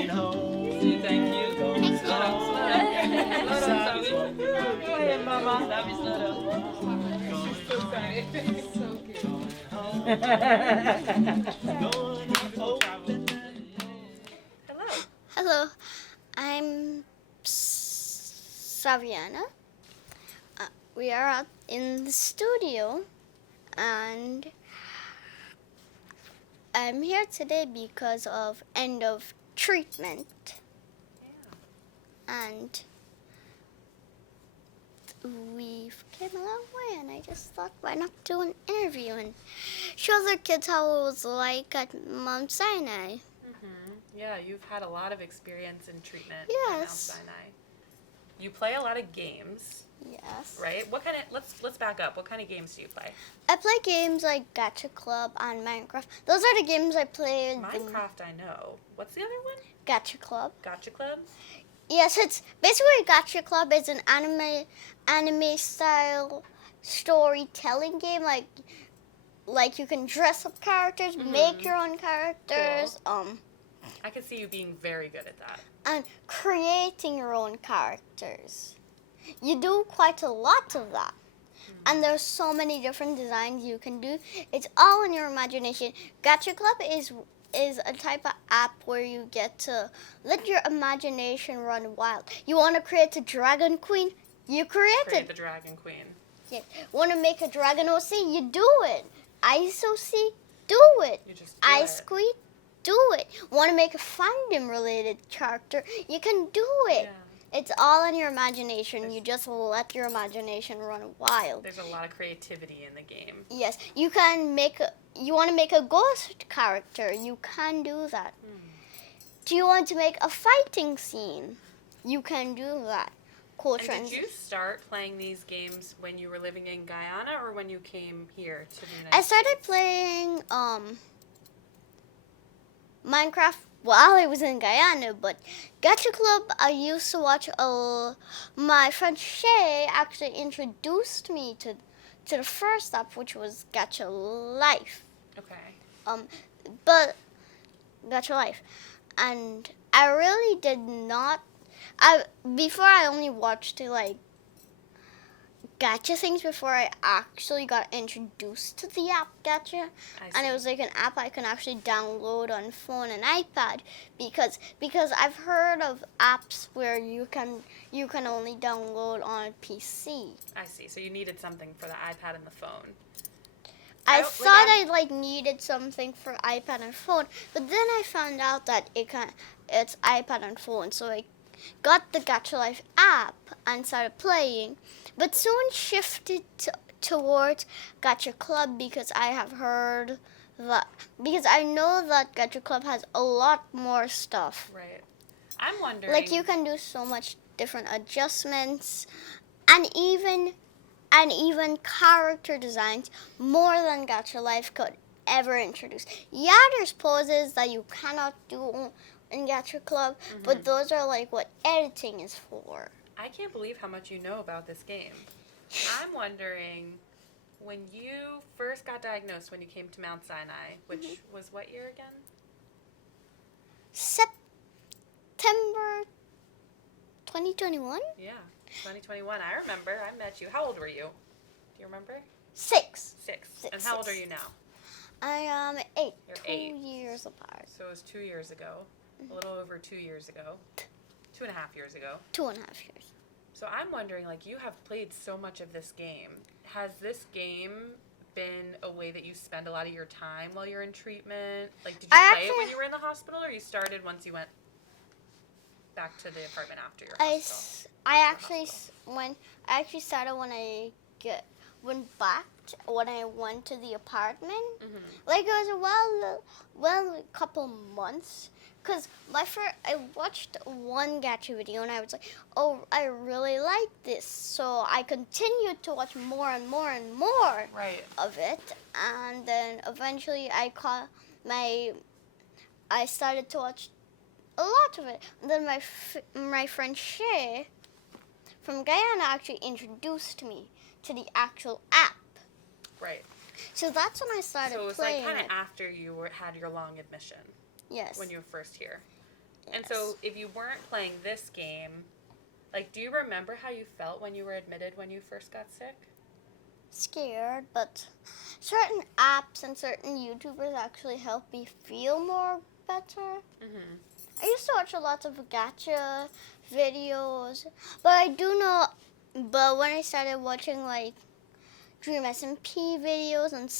Say thank you. Slow down, slow down. Slow down, Savi. Go ahead, mama. Savi, slow down. She's so excited. So Hello. Hello. I'm Saviannah. We are out in the studio, and I'm here today because of end of treatment. Yeah. And we've came a long way, and I just thought, why not do an interview and show the kids how it was like at Mount Sinai. Yeah, you've had a lot of experience in treatment Yes. at Mount Sinai. You play a lot of games. Yes. Right? What kind of let's back up. What kind of games do you play? I play games like Gacha Club and Minecraft. Those are the games I played. Minecraft, I know. What's the other one? Gacha Club. Gacha Club? Yes, it's basically Gacha Club is an anime style storytelling game. Like you can dress up characters, make your own characters. Cool. I could see you being very good at that. And creating your own characters. You do quite a lot of that. And there's so many different designs you can do. It's all in your imagination. Gacha Club is a type of app where you get to let your imagination run wild. You want to create a dragon queen? You create the dragon queen. Yeah. Want to make a dragon OC? You do it. Ice OC? Do it. You just do Ice it. Queen? Do it. Want to make a fandom related character? You can do it. Yeah. It's all in your imagination. You just let your imagination run wild. There's a lot of creativity in the game. Yes, you can you want to make a ghost character, you can do that. Do you want to make a fighting scene? You can do that. Cool And did you start playing these games when you were living in Guyana or when you came here to the United I started States? playing Minecraft while I was in Guyana, but Gacha Club, I used to watch my friend Shay actually introduced me to the first app, which was Gacha Life. Okay. But Gacha Life. And I really did not, before I only watched like Gacha things before I actually got introduced to the app Gacha. And it was like an app I can actually download on phone and iPad because I've heard of apps where you can only download on a PC. I see. So you needed something for the iPad and the phone. I thought I needed something for iPad and phone, but then I found out that it's iPad and phone, so I got the Gacha Life app and started playing, but soon shifted towards Gacha Club because I have heard that, because I know that Gacha Club has a lot more stuff. Right. I'm wondering. Like you can do so much different adjustments and even character designs more than Gacha Life could ever introduce. Yeah, there's poses that you cannot do in Gacha Club, but those are like what editing is for. I can't believe how much you know about this game. I'm wondering, when you first got diagnosed when you came to Mount Sinai, which was what year again? September 2021? Yeah, 2021. I remember. I met you. How old were you? Do you remember? 6. 6. And how old are you now? I am 8. You're 2 8. years apart. So it was 2 years ago. A little over 2 years ago. 2.5 years ago. 2.5 years. So I'm wondering, like, you have played so much of this game. Has this game been a way that you spend a lot of your time while you're in treatment? Like, did you play it when you were in the hosptal, or you started once you went back to the apartment after your hospital? I actually started when I went back when I went to the apartment. Like it was a couple months. Because I watched one Gacha video and I was like, oh, I really like this. So I continued to watch more and more and more of it. And then eventually I started to watch a lot of it. And then my friend Shay from Guyana actually introduced me to the actual app. Right. So that's when I started playing. So it was like kind of after you had your long admission. Yes. When you were first here. And so if you weren't playing this game, like, do you remember how you felt when you were admitted when you first got sick? Scared, but certain apps and certain YouTubers actually help me feel more better. Mm-hmm. I used to watch a lot of gacha videos, but but when I started watching like Dream SMP videos and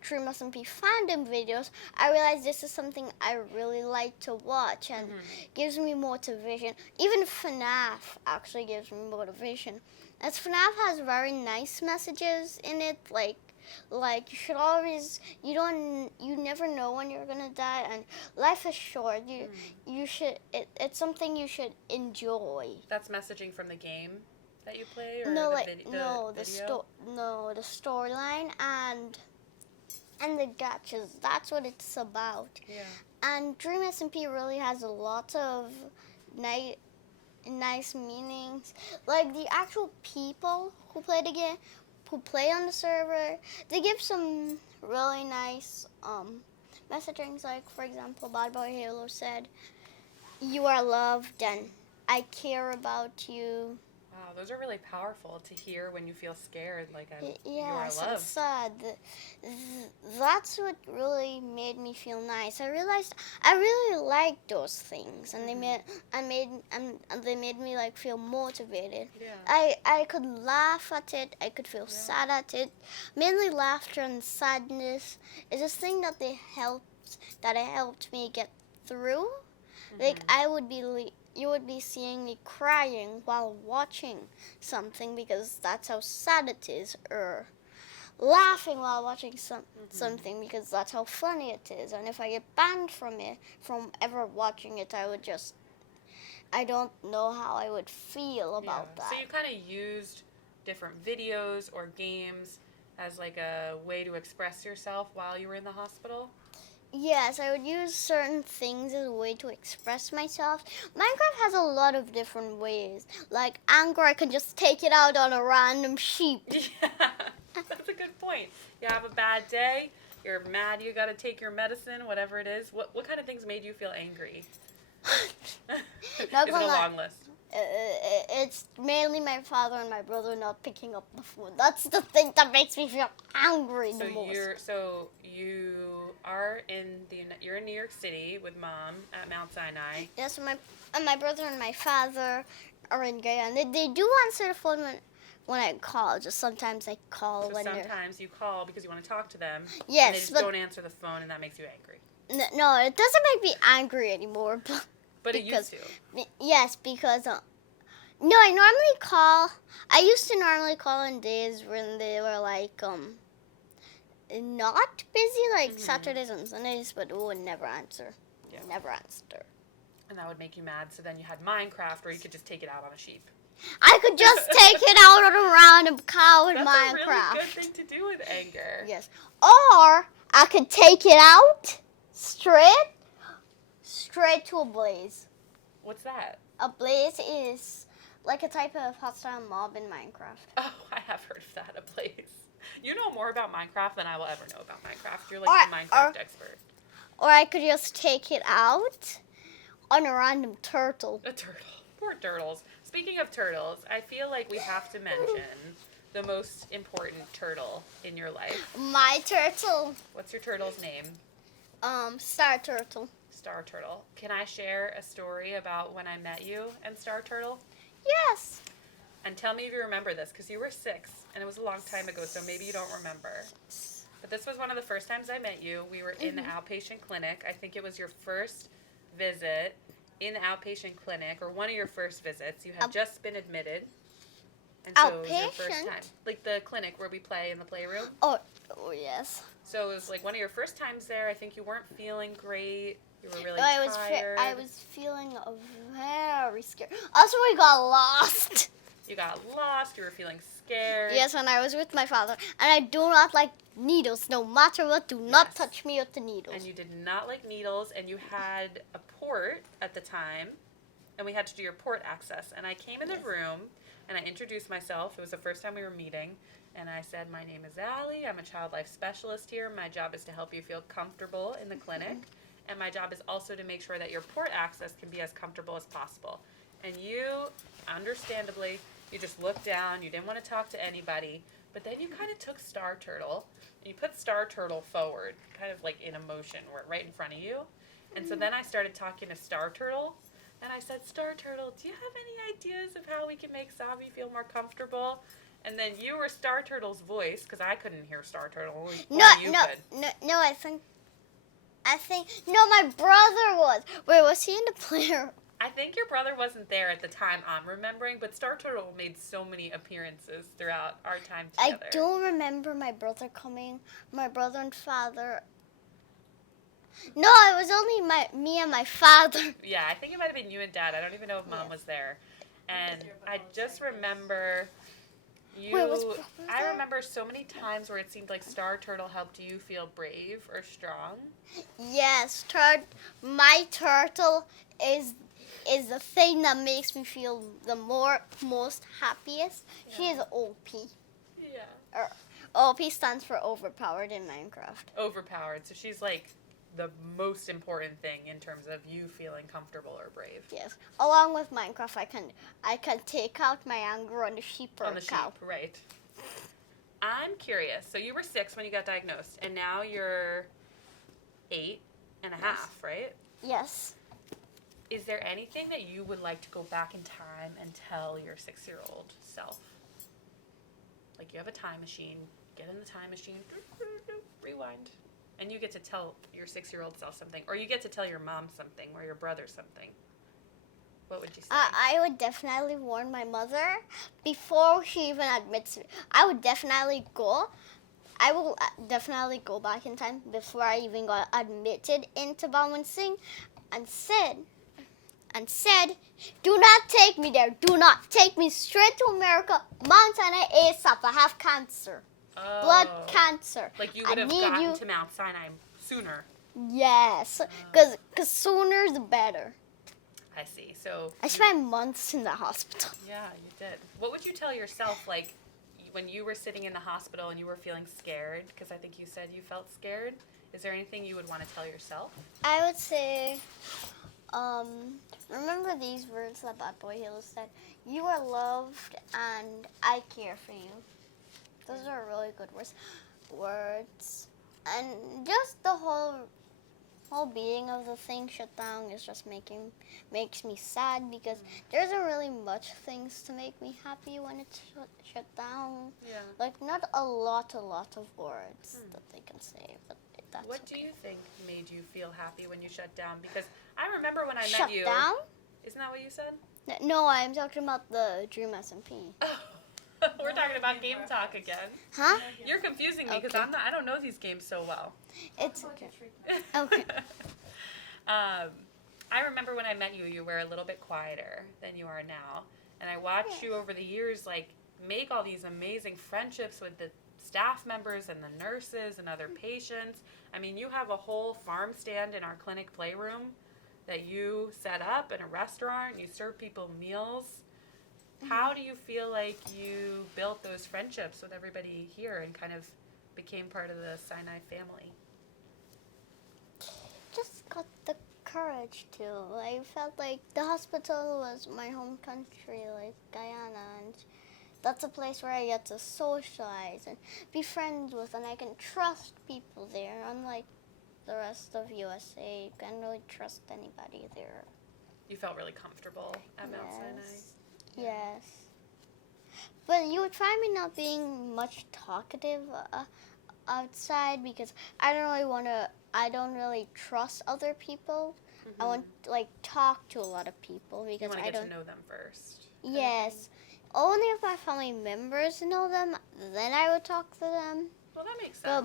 Dream SMP fandom videos, I realized this is something I really like to watch and gives me motivation. Even FNAF actually gives me motivation. As FNAF has very nice messages in it, like you should always, you never know when you're gonna die, and life is short. It's something you should enjoy. That's messaging from the game that you play, or No, the the storyline and the gotchas. That's what it's about. Yeah. And Dream SMP really has a lot of nice meanings. Like the actual people who play the game, who play on the server, they give some really nice messagings. Like, for example, Bad Boy Halo said, "You are loved and I care about you." Wow, those are really powerful to hear when you feel scared, like you are Yes, loved. and sad. That's what really made me feel nice. I realized I really liked those things, and they made me like feel motivated. Yeah. I could laugh at it. I could feel sad at it. Mainly laughter and sadness is this thing that it helped me get through. Like you would be seeing me crying while watching something because that's how sad it is, or laughing while watching something because that's how funny it is. And if I get banned from ever watching it, I don't know how I would feel about that. So you kind of used different videos or games as like a way to express yourself while you were in the hospital? Yes, I would use certain things as a way to express myself. Minecraft has a lot of different ways. Like anger, I can just take it out on a random sheep. Yeah, that's a good point. You have a bad day, you're mad, you got to take your medicine, whatever it is. What kind of things made you feel angry? Is it a long list? It's mainly my father and my brother not picking up the phone. That's the thing that makes me feel angry the most. You're in New York City with Mom at Mount Sinai. Yes, my brother and my father are in Guyana. They do answer the phone when I call. Just sometimes I call So when sometimes you call because you want to talk to them. Yes, and they just don't answer the phone, and that makes you angry. No, it doesn't make me angry anymore. But it used to. Yes, because no, I normally call. I used to normally call on days when they were like not busy, like Saturdays and Sundays, but it would never answer. Yeah. Never answer. And that would make you mad. So then you had Minecraft, where you could just take it out on a sheep. I could just take it out on a random cow in That's Minecraft. That's a really good thing to do with anger. Yes. Or I could take it out straight to a blaze. What's that? A blaze is like a type of hostile mob in Minecraft. Oh, I have heard of that, a blaze. You know more about Minecraft than I will ever know about Minecraft. You're like the Minecraft expert. Or I could just take it out on a random turtle. A turtle. Poor turtles. Speaking of turtles, I feel like we have to mention the most important turtle in your life. My turtle. What's your turtle's name? Star Turtle. Star Turtle. Can I share a story about when I met you and Star Turtle? Yes. And tell me if you remember this, because you were 6, and it was a long time ago, so maybe you don't remember. But this was one of the first times I met you. We were in the outpatient clinic. I think it was your first visit in the outpatient clinic, or one of your first visits. You had just been admitted. And so it was your first time. Like the clinic where we play in the playroom. Oh yes. So it was like one of your first times there. I think you weren't feeling great. You were really tired. I was feeling very scared. Also, we got lost. You got lost. You were feeling scared. Yes, and I was with my father. And I do not like needles. No matter what, do not touch me with the needles. And you did not like needles, and you had a port at the time, and we had to do your port access. And I came in the room, and I introduced myself. It was the first time we were meeting. And I said, my name is Allie. I'm a child life specialist here. My job is to help you feel comfortable in the clinic. and my job is also to make sure that your port access can be as comfortable as possible. And you, understandably, you just looked down, you didn't want to talk to anybody, but then you kind of took Star Turtle, and you put Star Turtle forward, kind of like in a motion, right in front of you. And so then I started talking to Star Turtle, and I said, Star Turtle, do you have any ideas of how we can make Savi feel more comfortable? And then you were Star Turtle's voice, because I couldn't hear Star Turtle. Only you could. No, I think, no, my brother was. Wait, was he in the player? I think your brother wasn't there at the time, I'm remembering, but Star Turtle made so many appearances throughout our time together. I don't remember my brother coming, my brother and father. No, it was only me and my father. Yeah, I think it might have been you and Dad. I don't even know if Mom was there. And I just remember you. Wait, was Papa I there? remember so many times where it seemed like Star Turtle helped you feel brave or strong. Yes, my turtle is the thing that makes me feel the most happiest. Yeah. She is OP. Yeah. OP stands for overpowered in Minecraft. Overpowered. So she's like the most important thing in terms of you feeling comfortable or brave. Yes. Along with Minecraft, I can take out my anger on the sheep or On the cow. sheep, right. I'm curious. So you were 6 when you got diagnosed, and now you're 8 and a half, right? Yes. Is there anything that you would like to go back in time and tell your 6-year-old self? Like you have a time machine, get in the time machine, rewind, and you get to tell your 6-year-old self something, or you get to tell your mom something, or your brother something. What would you say? I would definitely warn my mother before she even admits it. I will definitely go back in time before I even got admitted into balancing and said, do not take me there. Do not take me straight to America. Mount Sinai ASAP. I have cancer. Oh. Blood cancer. Like you would have gotten to Mount Sinai sooner. Yes, because sooner the better. I see. So I spent months in the hospital. Yeah, you did. What would you tell yourself, like, when you were sitting in the hospital and you were feeling scared? Because I think you said you felt scared. Is there anything you would want to tell yourself? I would say, remember these words that Bad Boy Hill said. You are loved and I care for you. Those are really good words. And just the whole being of the thing shut down is just makes me sad because there isn't really much things to make me happy when it's shut down. Yeah. Like not a lot of words that they can say, but that's What do you think made you feel happy when you shut down? Because I remember when I shut met you. down? Isn't that what you said? No, I'm talking about the Dream SMP. We're talking about game talk again. Huh? You're confusing me because Okay. I don't know these games so well. It's okay. Okay. I remember when I met you, you were a little bit quieter than you are now. And I watched you over the years, like, make all these amazing friendships with the staff members and the nurses and other patients. I mean, you have a whole farm stand in our clinic playroom that you set up in a restaurant. You serve people meals. How do you feel like you built those friendships with everybody here and kind of became part of the Sinai family? Just got the courage to. I felt like the hospital was my home country, like Guyana, and that's a place where I get to socialize and be friends with, and I can trust people there. Unlike the rest of USA, you can't really trust anybody there. You felt really comfortable at Mount Sinai? Yes. But you would find me not being much talkative outside because I don't really trust other people. Mm-hmm. I want to talk to a lot of people because You want to I get don't to know them first. Yes. Only if my family members know them, then I would talk to them. Well, that makes sense.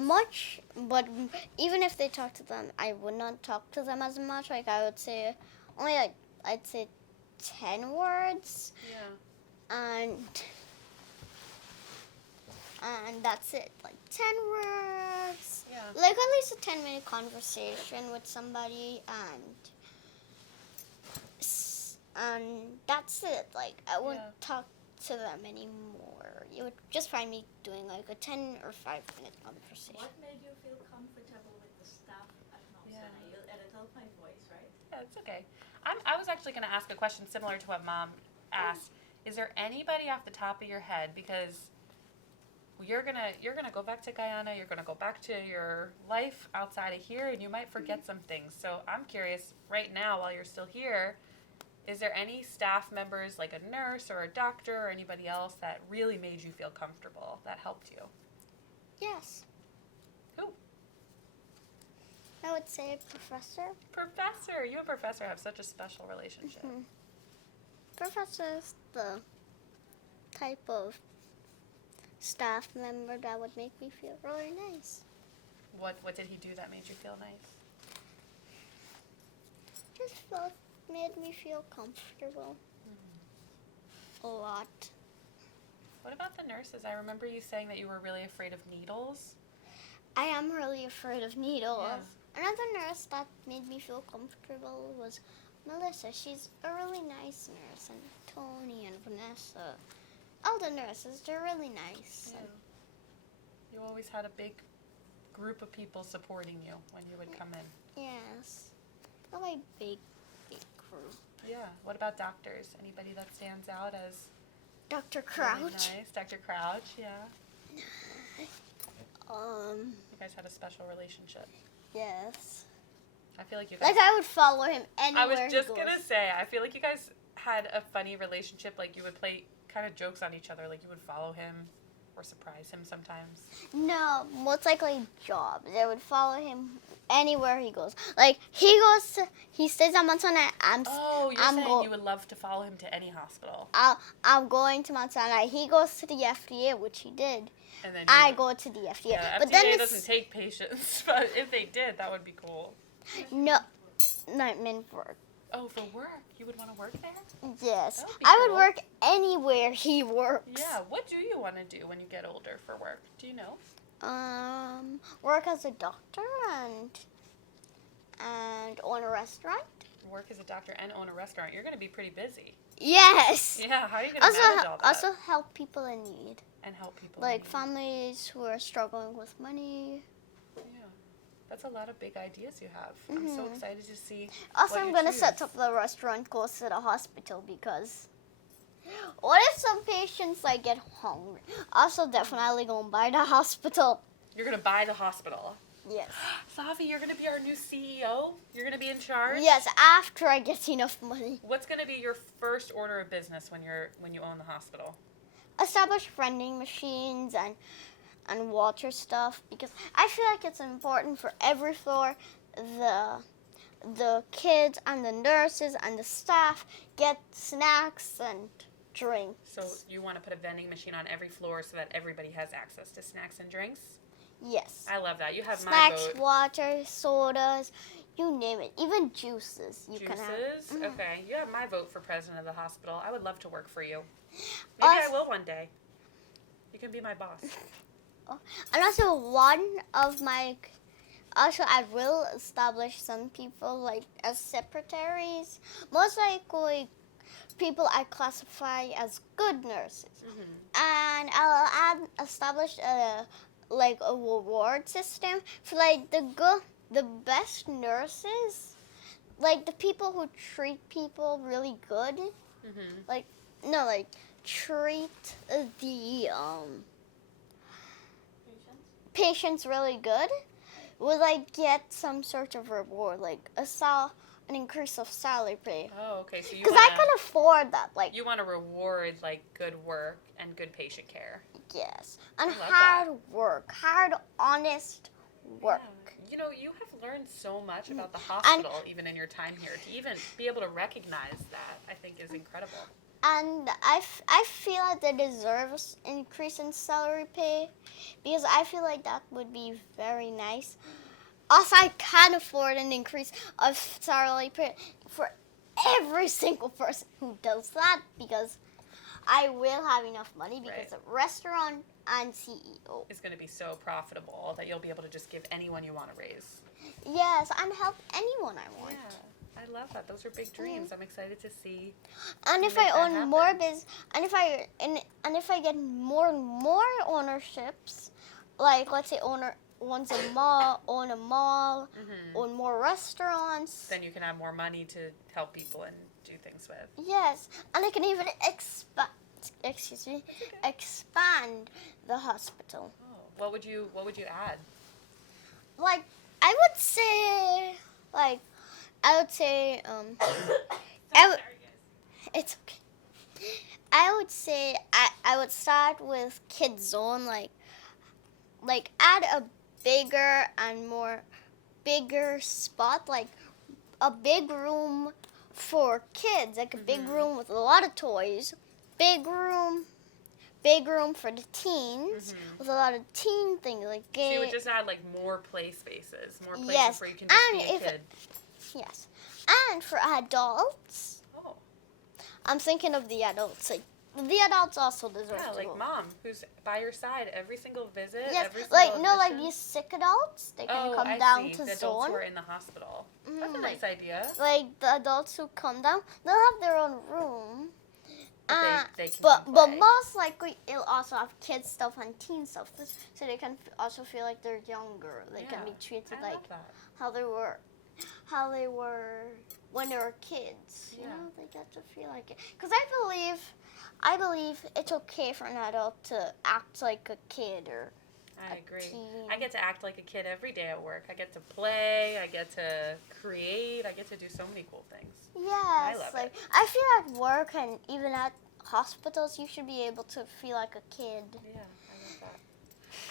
But even if they talk to them, I would not talk to them as much. Like I would say only I'd say 10 words. Yeah. And that's it. Like 10 words. Yeah. Like at least a 10-minute conversation with somebody and that's it. Like I wouldn't talk to them anymore. You would just find me doing like a 10 or 5-minute conversation. What made you feel comfortable with the staff at Mount Sinai? At a held my voice, right? Yeah, it's okay. I was actually going to ask a question similar to what Mom asked. Is there anybody off the top of your head, because you're gonna go back to Guyana, you're gonna go back to your life outside of here, and you might forget some things. So I'm curious, right now, while you're still here, is there any staff members, like a nurse or a doctor or anybody else, that really made you feel comfortable, that helped you? Yes. Who? I would say professor. Professor. You and Professor have such a special relationship. Mm-hmm. Professor is the type of staff member that would make me feel really nice. What did he do that made you feel nice? Made me feel comfortable. A lot. What about the nurses? I remember you saying that you were really afraid of needles. I am really afraid of needles. Yeah. Another nurse that made me feel comfortable was Melissa. She's a really nice nurse. And Tony and Vanessa. All the nurses, they're really nice. Yeah. You always had a big group of people supporting you when you would come in. Yes. A really big group. Yeah. What about doctors? Anybody that stands out as Dr. Crouch. really nice? Dr. Crouch, yeah. Um, You guys had a special relationship. yes. I feel like you guys... Like I would follow him anywhere I was just he goes. gonna say, I feel like you guys had a funny relationship. Like you would play kind of jokes on each other. Like you would follow him or surprise him sometimes. No, most likely jobs. I would follow him anywhere he goes. Like he stays at Mount Sinai. Oh, you're saying you would love to follow him to any hospital. I'm going to Mount Sinai. He goes to the FDA, which he did. And then I go to the FDA. Yeah, but FDA then doesn't take patients, but if they did, that would be cool. No, not meant work. Oh, for work? You would want to work there? Yes, That would be I would cool. work anywhere he works. Yeah. What do you want to do when you get older for work? Do you know? Work as a doctor and own a restaurant. Work as a doctor and own a restaurant. You're going to be pretty busy. Yes. Yeah. How are you going to manage all that? Also help people in need. And help people. Like in need. families who are struggling with money. Yeah. That's a lot of big ideas you have. I'm so excited to see. Also, what I'm you gonna choose. set up the restaurant close to the hospital because what if some patients like get hungry? Also, definitely gonna buy the hospital. You're going to buy the hospital. Yes. Savi, you're going to be our new CEO? You're going to be in charge? Yes, after I get enough money. What's going to be your first order of business when you own the hospital? Establish vending machines and water stuff because I feel like it's important for every floor the kids and the nurses and the staff get snacks and drinks. So you want to put a vending machine on every floor so that everybody has access to snacks and drinks? Yes. I love that. You have my Snacks, vote. water, sodas, you name it. Even juices you can have. Juices? Mhm. Okay. You have my vote for president of the hospital. I would love to work for you. Maybe I will one day. You can be my boss. And also I will establish some people like as secretaries. Most likely people I classify as good nurses. Mm-hmm. And I'll establish a reward system for like the best nurses, like the people who treat people really good. Mm-hmm. Treat the patients really good. Would like get some sort of reward, like an increase of salary pay. Oh, okay. So you Because I can afford that. Like you want to reward like good work and good patient care. yes, and I love hard work, hard, honest work. Yeah. You know, you have learned so much about the hospital, even in your time here. To even be able to recognize that, I think, is incredible. And I feel like they deserve an increase in salary pay because I feel like that would be very nice. Also, I can afford an increase of salary pay for every single person who does that because I will have enough money because the restaurant and CEO It's going to be so profitable that you'll be able to just give anyone you want to raise. Yes, and help anyone I want. Yeah. I love that. Those are big dreams. I'm excited to see. And you if make I that own happen. more business, and if I get more and more ownerships, like let's say owns a mall, own more restaurants. Then you can have more money to help people and do things with. Yes, and I can even expand the hospital. Oh, what would you add? Like I would say it's okay. I would say I would start with Kids Zone, like add a bigger spot, like a big room for kids, like a big room with a lot of toys, big room for the teens with a lot of teen things like games. So you would just add like more play spaces, more places where you can just be a kid. Yes, and for adults. Oh. I'm thinking of the adults, like. The adults also deserve to like go. Mom, who's by your side every single visit. Yes, every single like admission. these sick adults, they can come I down see. to The Zone. adults who are in the hospital. That's a nice idea. Like the adults who come down, they'll have their own room. But they can but come play. most likely it'll also have kids stuff and teen stuff, so they can also feel like they're younger. They can be treated I like love that. how they were when they were kids. You know, they get to feel like it. Because I believe it's okay for an adult to act like a kid or I agree. teen. I get to act like a kid every day at work. I get to play. I get to create. I get to do so many cool things. Yes, I love it. I feel at work and even at hospitals, you should be able to feel like a kid. Yeah, I love that.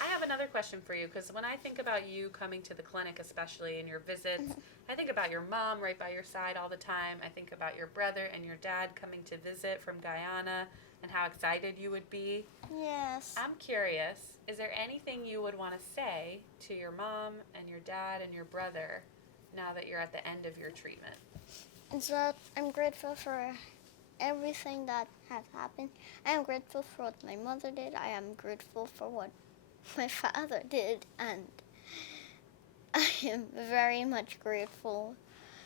I have another question for you, because when I think about you coming to the clinic, especially in your visits, I think about your mom right by your side all the time. I think about your brother and your dad coming to visit from Guyana and how excited you would be. Yes. I'm curious, is there anything you would want to say to your mom and your dad and your brother now that you're at the end of your treatment? It's that I'm grateful for everything that has happened. I am grateful for what my mother did. I am grateful for what my father did, and I am very much grateful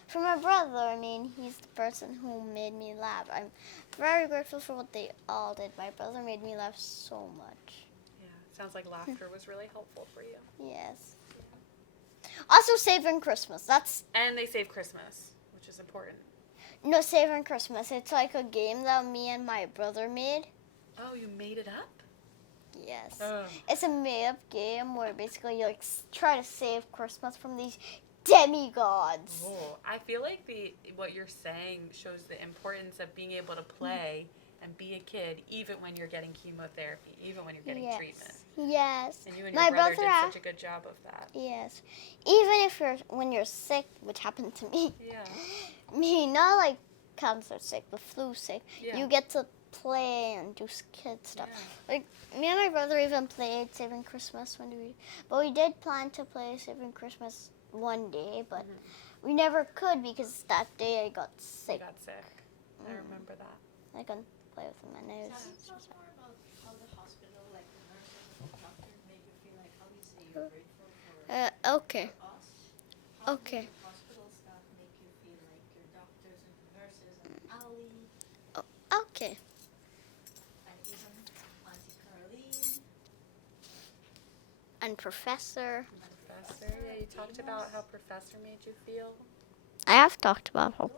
for my brother. I mean, he's the person who made me laugh. I'm very grateful for what they all did. My brother made me laugh so much. Yeah, sounds like laughter was really helpful for you. Yes. Also, Saving Christmas. And they save Christmas, which is important. No, Saving Christmas. It's like a game that me and my brother made. Oh, you made it up? Yes. Oh. It's a made-up game where basically you try to save Christmas from these demigods. Oh, I feel like what you're saying shows the importance of being able to play and be a kid even when you're getting chemotherapy, even when you're getting treatment. Yes. And you and your brother did such a good job of that. Yes. Even when you're sick, which happened to me. Yeah. Me, not like cancer sick, but flu sick. Yeah. You get to play and do kid stuff. Yeah. Like me and my brother even played Saving Christmas but we did plan to play Saving Christmas one day, but we never could because that day I got sick. You got sick. I remember that. I couldn't play with my nose. Tell us more about how the hospital, like the nurses and the doctors, make you feel like, how do you say you're grateful for Okay. us? How Okay. do the hospital staff make you feel like your doctors and nurses and Ali Okay. and even Auntie Caroline? And Professor. Professor, yeah, you talked about how Professor made you feel. I have talked about how.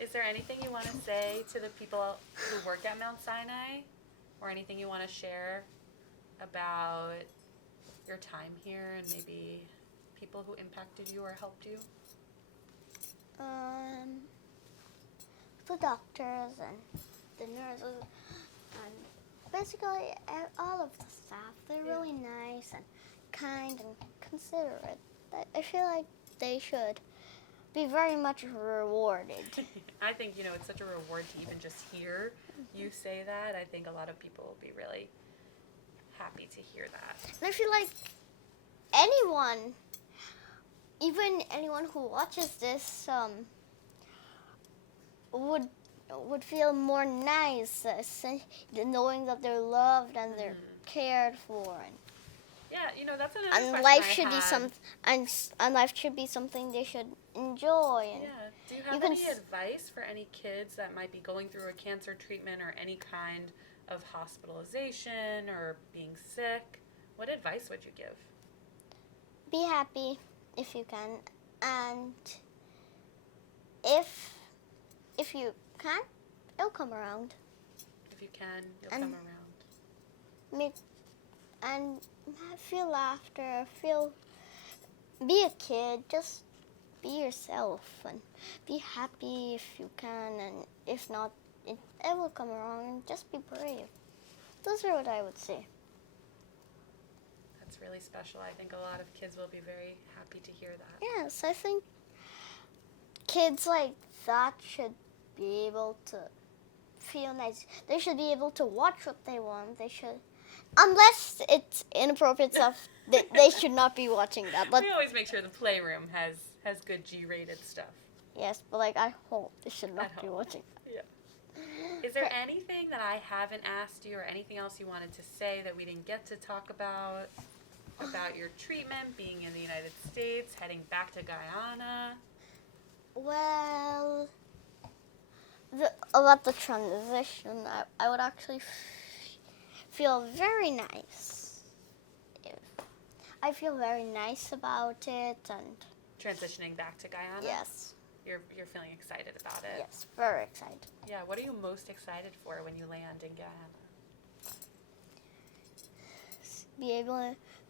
Is there anything you want to say to the people who work at Mount Sinai, or anything you want to share about your time here and maybe people who impacted you or helped you? The doctors and the nurses and basically all of the staff. They're really nice and kind and considerate. I feel like they should be very much rewarded. I think, it's such a reward to even just hear you say that. I think a lot of people will be really happy to hear that. And I feel like anyone, even anyone who watches this, would feel more nice knowing that they're loved and they're cared for. Yeah, that's another And question life I should had. and life should be something they should enjoy. And Yeah. Do you have any advice for any kids that might be going through a cancer treatment or any kind of hospitalization or being sick, what advice would you give? Be happy if you can, and if you can't, it'll come around. If you can, you'll And- come around. And feel laughter, be a kid, just be yourself and be happy if you can, and if not, it will come around, and just be brave. Those are what I would say. That's really special. I think a lot of kids will be very happy to hear that. Yes, I think kids like that should be able to feel nice. They should be able to watch what they want. They should, unless it's inappropriate stuff, they should not be watching that. But We always make sure the playroom has good G-rated stuff. yes, but like I hope they should not At be home. watching. Is there anything that I haven't asked you or anything else you wanted to say that we didn't get to talk about your treatment, being in the United States, heading back to Guyana? Well, about the transition, I would actually feel very nice. I feel very nice about it, and Transitioning back to Guyana? yes, You're feeling excited about it? yes, very excited. Yeah, what are you most excited for when you land in Guyana?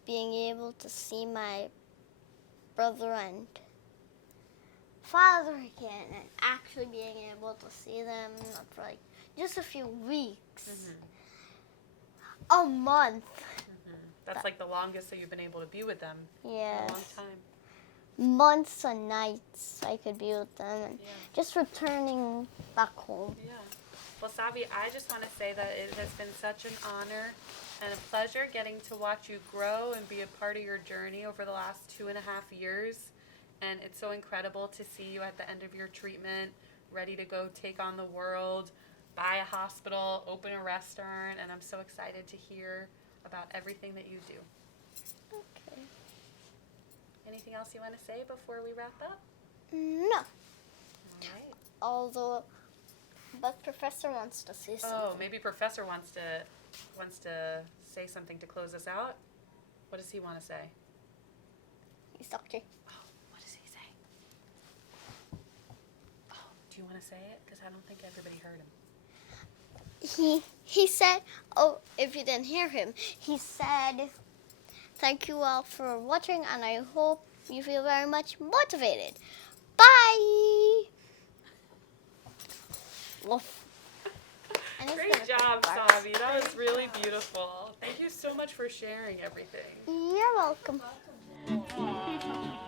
Being able to see my brother and father again, and actually being able to see them not for like just a few weeks, a month. That's like the longest that you've been able to be with them in a Yes, long time. months and nights I could be with them, and Yeah. just returning back home. Yeah. Well, Savi, I just want to say that it has been such an honor and a pleasure getting to watch you grow and be a part of your journey over the last 2.5 years. And it's so incredible to see you at the end of your treatment, ready to go take on the world, buy a hospital, open a restaurant, and I'm so excited to hear about everything that you do. Okay. Anything else you want to say before we wrap up? No, All right. although, but Professor wants to say something. Oh, maybe Professor wants to say something to close us out. What does he want to say? He's okay. Oh, what does he say? Oh, do you want to say it? Because I don't think everybody heard him. He said, oh, if you didn't hear him, he said, thank you all for watching, and I hope you feel very much motivated. Bye! Woof. And he's Great gonna job, bark. Savi. That was really beautiful. Thank you so much for sharing everything. You're welcome. Welcome.